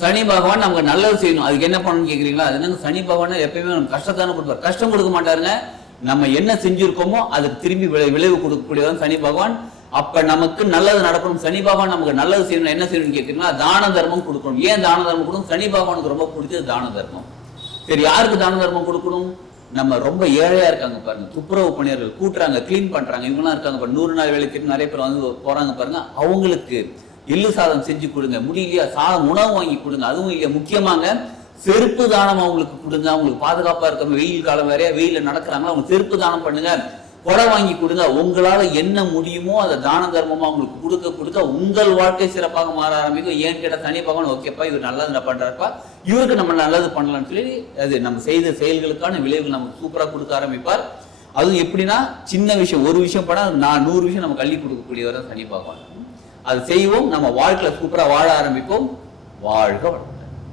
சனி பகவான் நமக்கு நல்லது செய்யணும். அதுக்கு என்ன பண்ணணும்னு கேட்குறீங்களா? அது என்னங்க, சனி பகவான் எப்பயுமே நமக்கு கஷ்டத்தானே கொடுப்பார். கஷ்டம் கொடுக்க மாட்டாருங்க. நம்ம என்ன செஞ்சிருக்கோமோ அதுக்கு திரும்பி விளைவு கொடுக்கக்கூடியதான் சனி பகவான். அப்ப நமக்கு நல்லது நடக்கணும், சனி பகவான் நமக்கு நல்லது செய்யணும், என்ன செய்யணும்னு கேட்குறீங்களா? தான தர்மம் கொடுக்கணும். ஏன் தான தர்மம் கொடுக்கணும்? சனி பகவானுக்கு ரொம்ப பிடிச்சது தான தர்மம். சரி, யாருக்கு தான தர்மம் கொடுக்கணும்? நம்ம ரொம்ப ஏழையா இருக்காங்க பாருங்க, துப்புரவு பணியர்கள் கூட்டுறாங்க, கிளீன் பண்றாங்க, இவங்கெல்லாம் இருக்காங்க பாருங்க, 100 நாள் வேலைக்கு நிறைய பேர் வந்து போறாங்க பாருங்க, அவங்களுக்கு எள்ளு சாதம் செஞ்சு கொடுங்க. முடியலையா சாதம் உணவு வாங்கி கொடுங்க. அதுவும் இல்லையா முக்கியமாங்க செருப்பு தானம் அவங்களுக்கு கொடுங்க. அவங்களுக்கு பாதுகாப்பா இருக்க, வெயில் காலம் வேறையா வெயில நடக்கிறாங்க, அவங்க செருப்பு தானம் பண்ணுங்க, கொடை வாங்கி கொடுங்க. உங்களால என்ன முடியுமோ அதை தான தர்மமா அவங்களுக்கு கொடுக்க கொடுக்க உங்கள் வாழ்க்கை சிறப்பாக மாற ஆரம்பிக்கும். ஏன்னு கேட்ட சனி பகவான் ஓகேப்பா இவர் நல்லது பண்றாருப்பா, இவருக்கு நம்ம நல்லது பண்ணலாம்னு சொல்லி அது நம்ம செய்த செயல்களுக்கான விளைவுகள் நமக்கு சூப்பரா கொடுக்க ஆரம்பிப்பார். அதுவும் எப்படின்னா சின்ன விஷயம், ஒரு விஷயம் பண்ணா நான் 100 விஷயம் நம்ம கல்வி கொடுக்கக்கூடியவர் தான் சனி பகவான். அது செய்வோம், நம்ம வாழ்க்கையில சூப்பரா வாழ ஆரம்பிப்போம். வாழ்க வளம்.